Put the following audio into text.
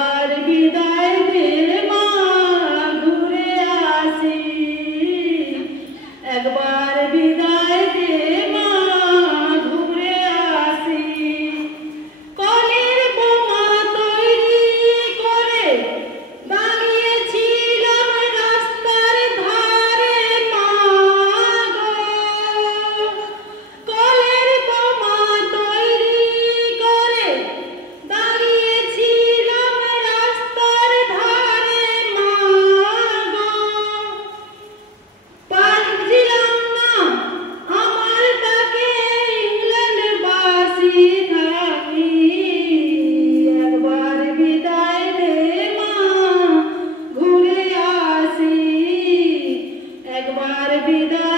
একবার বিদায় দে মা ঘুরে আসি একবার বিদায় দে মা ঘুরে আসি কলের বোমা তৈরি করে দাঁড়িয়েছিলাম রাস্তার ধারে মা গো কলের বোমা তৈরি করে দাঁড়িয়েছিলাম রাস্তার ধারে মা গো পারছিলাম না আমার তাকে ইংল্যান্ডবাসী থাকি একবার বিদায় দে মা ঘুরে আসি একবার বিদায়